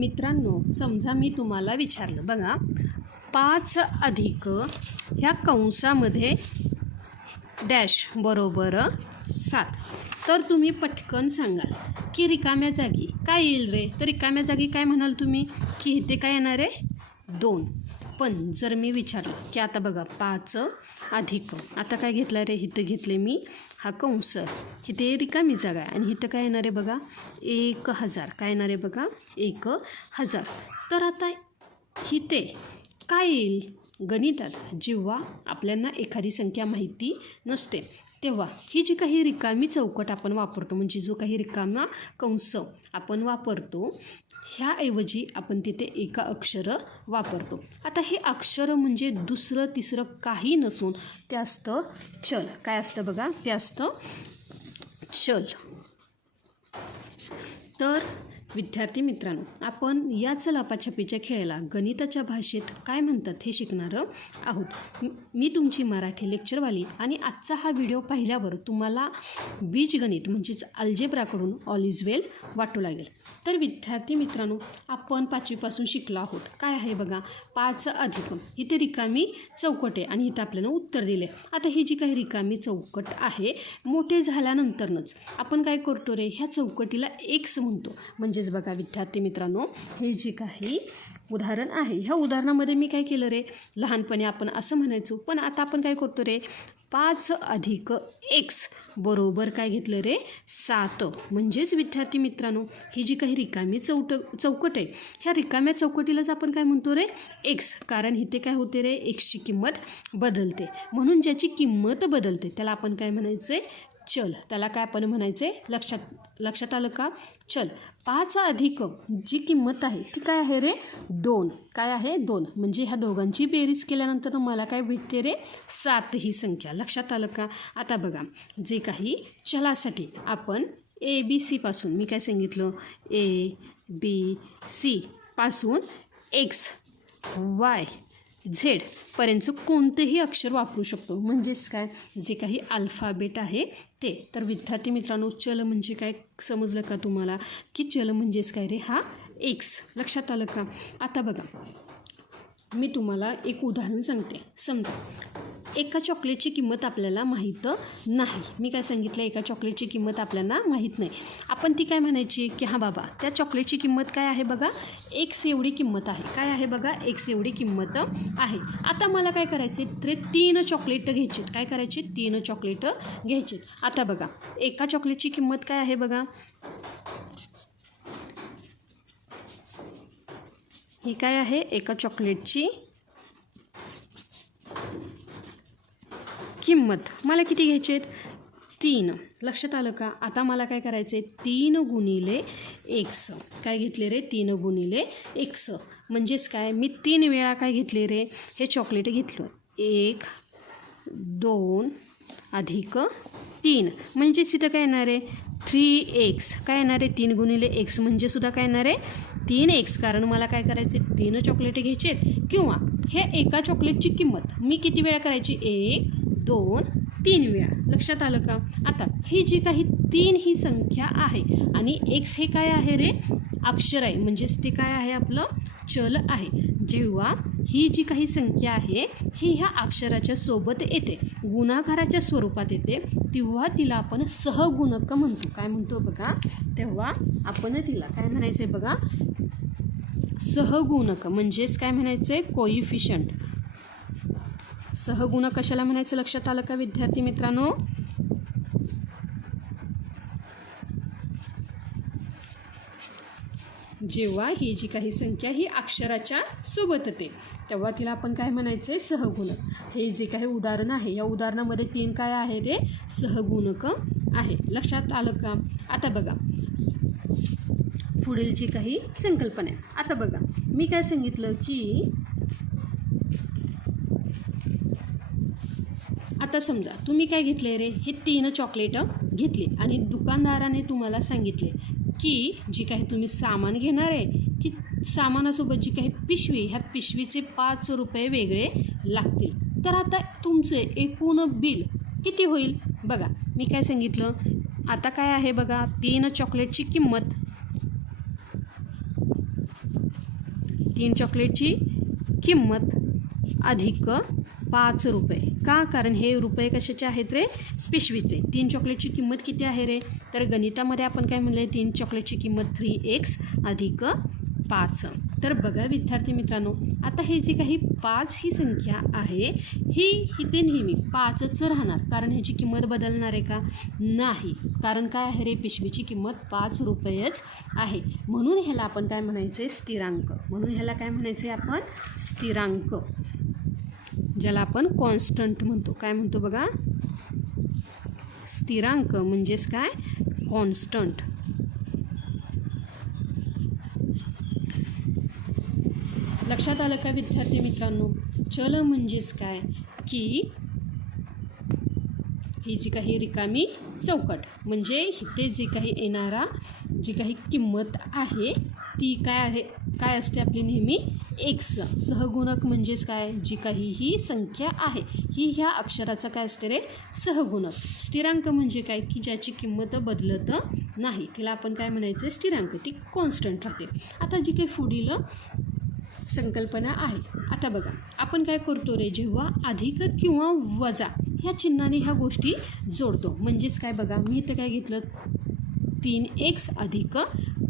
मित्रांनो, समजा मी तुम्हाला विचारलं बघा, 5 अधिक ह्या कंसामध्ये डॅश बरोबर 7, तर तुम्ही पटकन सांगाल की रिकाम्या जागी काय येईल रे. तर रिकाम्या जागी काय म्हणाल तुम्ही की इथे काय येणार आहे 2. पण जर मी विचारलं की आता बघा 5 अधिक आता काय घेतलं रे, इथं घेतले मी हा कंस, इथे रिकामी जागा आहे आणि इथं काय येणार आहे बघा 1000. काय येणार आहे बघा 1000. तर आता इथे काय येईल गणितात. जेव्हा आपल्याला एखादी संख्या माहिती नसते तेव्हा ही जी काही रिकामी चौकट आपण वापरतो, म्हणजे जो काही रिकामा कंस आपण वापरतो, ह्याऐवजी आपण तिथे एका अक्षर वापरतो. आता हे अक्षर म्हणजे दुसरं तिसरं काही नसून ते असतं चल. काय असतं बघा, ते असतं चल. तर विद्यार्थी मित्रांनो, आपण या चलापाछपीच्या खेळाला गणिताच्या भाषेत काय म्हणतात हे शिकणार आहोत. मी तुमची मराठी लेक्चरवाली आणि आजचा हा व्हिडिओ पाहिल्यावर तुम्हाला बीजगणित म्हणजेच अल्जेब्राकडून ऑल इज वेल वाटू लागेल. तर विद्यार्थी मित्रांनो, आपण 5वीपासून शिकलो आहोत. काय आहे बघा 5 अधिक, इथे रिकामी चौकट आहे आणि इथं आपल्याला उत्तर दिले. आता ही जी काही रिकामी चौकट आहे, मोठे झाल्यानंतरच आपण काय करतो रे, ह्या चौकटीला एक्स म्हणतो. म्हणजेच बघा विद्यार्थी मित्रांनो, हे जे काही उदाहरण आहे, ह्या उदाहरणामध्ये मी काय केलं रे, लहानपणी आपण असं म्हणायचो, पण आता आपण काय करतो रे, 5 अधिक एक्स बरोबर काय घेतलं रे 7. म्हणजेच विद्यार्थी मित्रांनो, ही जी काही रिकामी चौकट आहे, ह्या रिकाम्या चौकटीलाच आपण काय म्हणतो रे एक्स. कारण इथे काय होते रे, एक्सची किंमत बदलते. म्हणून ज्याची किंमत बदलते त्याला आपण काय म्हणायचं आहे, चल. त्याला काय आपण म्हणायचं आहे, लक्षात आलं का, चल. 5 अधिक जी किंमत आहे ती काय आहे रे 2. काय आहे 2. म्हणजे ह्या दोघांची बेरीज केल्यानंतर मला काय भेटते रे 7 ही संख्या. लक्षात आलं का. आता बघा, जे काही चलासाठी आपण ABC पासून मी काय सांगितलं, ABC पासून X Y Z पर्यंतचं कोणतेही अक्षर वापरू शकतो. म्हणजेच काय, जे काही अल्फाबेट आहे ते. तर विद्यार्थी मित्रांनो, चल म्हणजे काय समजलं का तुम्हाला, की चल म्हणजेच काय रे हा एक्स. लक्षात आलं का. आता बघा, मी तुम्हाला एक उदाहरण सांगते. समजा एका चॉकलेटची किंमत आपल्याला माहीत नाही. मी काय सांगितलं, एका चॉकलेटची किंमत आपल्याला माहीत नाही. आपण ती काय म्हणायची की हां बाबा, त्या चॉकलेटची किंमत काय आहे बघा, एक्स एवढी किंमत आहे. काय आहे बघा, एक्स एवढी किंमत आहे. आता मला काय करायचे, तर 3 चॉकलेट घ्यायचे. काय करायचे, 3 चॉकलेट घ्यायचे. आता बघा, एका चॉकलेटची किंमत काय आहे बघा, ही काय आहे, एका चॉकलेटची किंमत मला किती घ्यायचे आहेत, 3. लक्षात आलं का. आता मला काय करायचं आहे, 3 गुणिले एक्स. काय घेतले रे, 3 गुणिले एक्स. म्हणजेच काय, मी 3 वेळा काय घेतले रे, हे चॉकलेट घेतलं. 1 2 अधिक 3. म्हणजेच इथं काय येणार आहे 3x. काय येणार आहे, 3 गुणिले एक्स म्हणजे सुद्धा काय येणार आहे 3x. कारण मला काय करायचे, 3 चॉकलेट घ्यायचे. किंवा हे एका चॉकलेटची किंमत मी किती वेळा करायची, 1 2 3 वेळा. लक्षात आलं का. आता ही जी काही 3 ही संख्या आहे आणि एक्स हे काय आहे रे अक्षर आहे. म्हणजेच ते काय आहे, आपलं चल आहे. जेव्हा ही जी काही संख्या आहे ही ह्या अक्षराच्या सोबत येते, गुणाकाराच्या स्वरूपात येते, तेव्हा तिला आपण सहगुणक म्हणतो. काय म्हणतो बघा, तेव्हा आपण तिला काय म्हणायचं आहे बघा, सहगुणक. म्हणजेच काय म्हणायचं आहे, कोइफिशियंट. सहगुणक कशाला म्हणायचं, लक्षात आलं का विद्यार्थी मित्रांनो. जेव्हा ही जी काही संख्या ही अक्षराच्या सोबत येते तेव्हा तिला आपण काय म्हणायचं आहे, सहगुणक. हे जे काही उदाहरण आहे, या उदाहरणामध्ये 3 काय आहे रे सहगुणक आहे. लक्षात आलं का. आता बघा, पुढील जी काही संकल्पना आहे. आता बघा, मी काय सांगितलं की आता समजा तुम्ही काय घेतले रे, हे 3 चॉकलेट घेतली आणि दुकानदाराने तुम्हाला सांगितले की जी काही तुम्ही सामान घेणार आहे, की सामानासोबत जी काही पिशवी, ह्या पिशवीचे 5 रुपये वेगळे लागतील. तर आता तुमचे एकूण बिल किती होईल बघा. मी काय सांगितलं, आता काय आहे बघा, 3 चॉकलेटची किंमत 3 चॉकलेटची किंमत अधिक 5 रुपये. का? कारण हे रुपये कशाचे आहेत रे? पिशवीचे. 3 चॉकलेटची किंमत किती आहे रे? तर गणितामध्ये आपण काय म्हणलं आहे? 3 चॉकलेटची किंमत 3x अधिक 5. तर बघा विद्यार्थी मित्रांनो, आता हे जे काही 5 ही संख्या आहे ही इथे नेहमी 5च राहणार, कारण ह्याची किंमत बदलणार आहे का? नाही. कारण काय आहे रे? पिशवीची किंमत 5 रुपयेच आहे. म्हणून ह्याला आपण काय म्हणायचं आहे? स्थिरांक. म्हणून ह्याला काय म्हणायचं आहे आपण? स्थिरांक, ज्याला आपण कॉन्स्टंट म्हणतो. काय म्हणतो बघा? स्थिरांक म्हणजेच काय? कॉन्स्टंट. लक्षात आलं का विद्यार्थी मित्रांनो? चल म्हणजेच काय की ही जी काही रिकामी चौकट, म्हणजे इथे जे काही येणारा जी काही किंमत आहे ती काय आहे? काय असते आपली नेहमी? x. सहगुणक म्हणजेच काय? जी काही ही संख्या आहे ही ह्या अक्षराचा काय असते रे? सहगुणक. स्थिरांक म्हणजे काय? की ज्याची किंमत बदलत नाही, तिला आपण काय म्हणायचं? स्थिरांक. ती कॉन्स्टंट राहते. आता जी काही पुढील संकल्पना आहे, आता बघा आपण काय करतो रे? जेव्हा अधिक किंवा वजा ह्या चिन्हाने ह्या गोष्टी जोडतो. म्हणजेच काय बघा, मी इथं काय घेतलं? 3x अधिक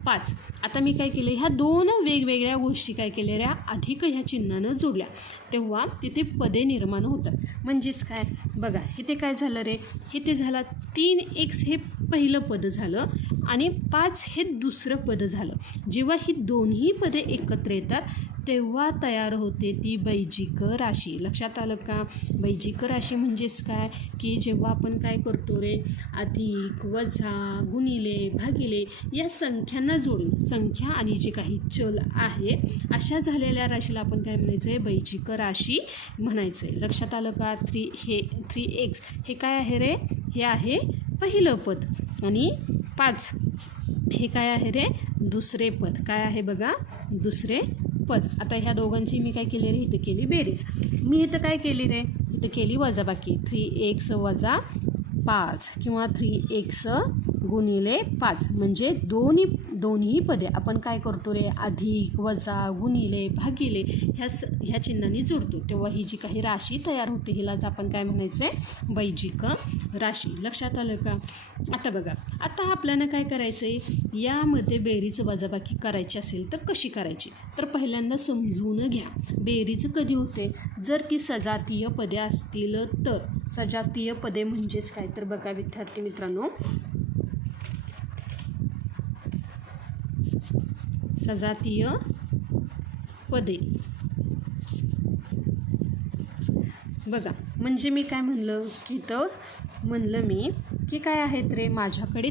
5. आता मी काय केलं? ह्या दोन वेगवेगळ्या गोष्टी काय केलेल्या? अधिक ह्या चिन्हानं जोडल्या, तेव्हा तिथे पदे निर्माण होतात. म्हणजेच काय बघा, इथे काय झालं रे? इथे झाला 3x हे पहिलं पद झालं आणि 5 हे दुसरं पद झालं. जेव्हा ही दोन्ही पदे एकत्र येतात तेव्हा तयार होते ती बैजिक राशी. लक्षात आलं का? बैजिक राशी म्हणजेच काय? की जेव्हा आपण काय करतो रे? अधिक, वजा, गुणिले, भागिले या संख्यांना जोडून, संख्या आणि जे काही चल आहे अशा झालेल्या राशीला आपण काय म्हणायचं आहे? बैजिक राशी म्हणायचं आहे. लक्षात आलं का? 3x हे काय आहे रे? हे आहे पहिलं पद आणि 5 हे काय आहे रे? दुसरे पद. काय आहे बघा? दुसरे पद. आता ह्या दोघांची मी काय केली रे? इथं केली बेरीज. मी इथं काय केली रे? इथं केली वजाबाकी. 3x वजा 5 किंवा 3x गुणिले 5 म्हणजे दोन्ही पदे आपण काय करतो रे? अधिक, वजा, गुणिले, भागिले ह्या चिन्हांनी जोडतो, तेव्हा ही जी काही राशी तयार होते हिलाच आपण काय म्हणायचं आहे? बैजिक राशी. लक्षात आलं का? आता बघा, आता आपल्याला काय करायचं आहे? यामध्ये बेरीज वजाबाकी करायची असेल तर कशी करायची? तर पहिल्यांदा समजून घ्या. बेरीज कधी होते? जर ती सजातीय पदे असतील तर. सजातीय पदे म्हणजेच काय? तर बघा विद्यार्थी मित्रांनो, सजातीय पदे बघा म्हणजे मी काय म्हणलं की तर म्हणलं मी की काय आहेत रे? माझ्याकडे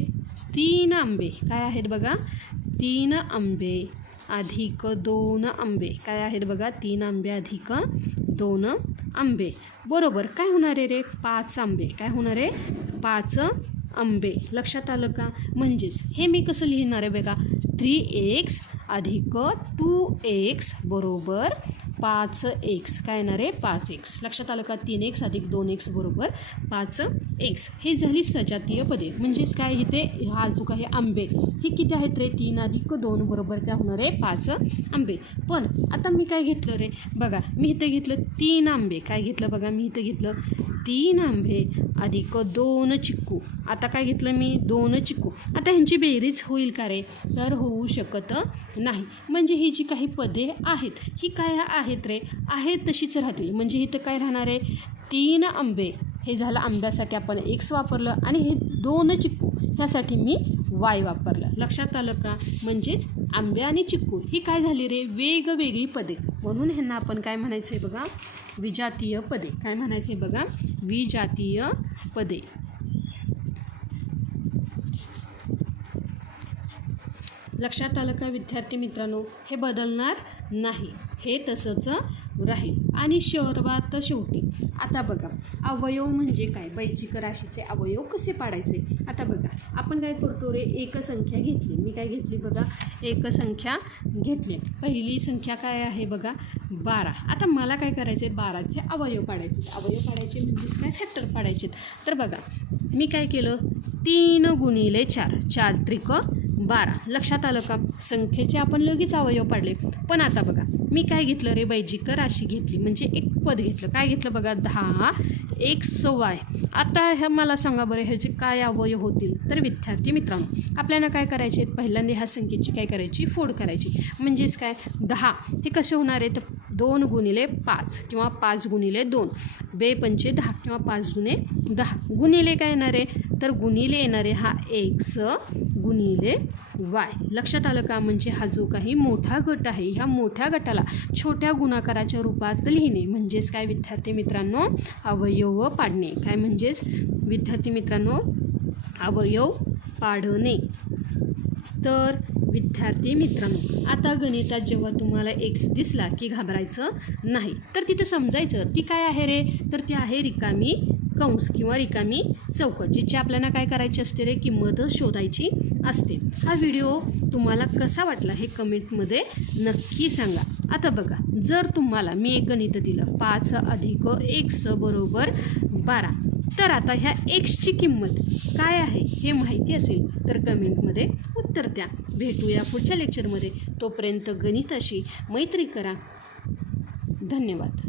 3 आंबे. काय आहेत बघा? 3 आंबे अधिक 2 आंबे. काय आहेत बघा? 3 आंबे अधिक 2 आंबे बरोबर काय होणार आहे रे? 5 आंबे. काय होणार आहे? 5 आंबे. लक्षात आलं का? म्हणजेच हे मी कसं लिहिणार आहे बघा? 3x अधिक 2x बरोबर 5x. काय येणार आहे? 5x. लक्षात आलं का? 3x अधिक 2x बरोबर 5x. हे झाली सजातीय पदे. म्हणजेच काय? इथे हा जो काही आंबे हे किती आहेत रे? 3 अधिक 2 बरोबर काय होणार आहे? 5 आंबे. पण आता मी काय घेतलं रे? बघा मी इथे घेतलं 3 आंबे. काय घेतलं बघा? मी इथे घेतलं 3 आंबे अधिक 2 चिक्कू. आता काय घेतलं मी? 2 चिक्कू. आता ह्यांची बेरीज होईल का रे? तर होऊ शकत नाही. म्हणजे ही जी काही पदे आहेत ही काय आहेत रे? आहेत तशीच राहतील. म्हणजे इथं काय राहणार आहे? 3 आंबे हे झालं आंब्यासाठी आपण x वापरलं आणि हे 2 चिक्कू ह्यासाठी मी y वापरलं. लक्षात आलं का? म्हणजेच आंबे आणि चिक्कू ही काय झाली रे? वेगवेगळी पदे. म्हणून ह्यांना आपण काय म्हणायचं आहे बघा? विजातीय पदे. काय म्हणायचं आहे बघा? विजातीय पदे. लक्षात आलं का विद्यार्थी मित्रांनो? हे बदलणार नाही, हे तसंच राहील. आणि सर्वात शेवटी आता बघा अवयव म्हणजे काय? बैजिक राशीचे अवयव कसे पाडायचे? आता बघा आपण काय करतो रे? एक संख्या घेतली. मी काय घेतली बघा? एक संख्या घेतली. पहिली संख्या काय आहे बघा? 12. आता मला काय करायचे? 12चे अवयव पाडायचे. अवयव पाडायचे म्हणजेच काय? फॅक्टर पाडायचे. तर बघा मी काय केलं? 3 गुणिले 4. 4 त्रिक 12. लक्षात आलं का? संख्येचे आपण लगेच अवयव पाडले. पण आता बघा, मी काय घेतलं रे बाईजिकर, राशी घेतली म्हणजे एक पद घेतलं. काय घेतलं बघा, 10x y. आता ह्या मला सांगा बरं, ह्याचे काय अवयव होतील? तर विद्यार्थी मित्रांनो, आपल्याला काय करायचे, पहिल्यांदा ह्या संख्येची काय करायची, फोड करायची. म्हणजेच काय, 10 हे कसे होणार आहे, तर 2 गुणिले 5 किंवा 5 गुणिले 2, 2 पंचे 10 किंवा 5 दुने 10. गुणिले काय येणार आहे, तर गुणिले येणार आहे हा x गुणिले y. लक्षात आलं का? म्हणजे हा जो काही मोठा गट आहे, ह्या मोठ्या गटाला छोट्या गुणाकाराच्या रूपात लिहिणे म्हणजेच काय विद्यार्थी मित्रांनो, अवयव पाडणे. काय म्हणजेच विद्यार्थी मित्रांनो, अवयव पाडणे. तर विद्यार्थी मित्रांनो, आता गणितात जेव्हा तुम्हाला x दिसला की घाबरायचं नाही. तर तिथं समजायचं ती काय आहे रे, तर ती आहे रिकामी कंस किंवा रिकामी चौकट, जिची आपल्याला काय करायची असते रे, किंमत शोधायची असते. हा व्हिडिओ तुम्हाला कसा वाटला हे कमेंटमध्ये नक्की सांगा. आता बघा, जर तुम्हाला मी एक गणित दिलं, 5 अधिक x बरोबर 12, तर आता ह्या एक्सची किंमत काय आहे हे माहिती असेल तर कमेंटमध्ये उत्तर द्या. भेटूया पुढच्या लेक्चरमध्ये. तोपर्यंत गणिताशी मैत्री करा. धन्यवाद.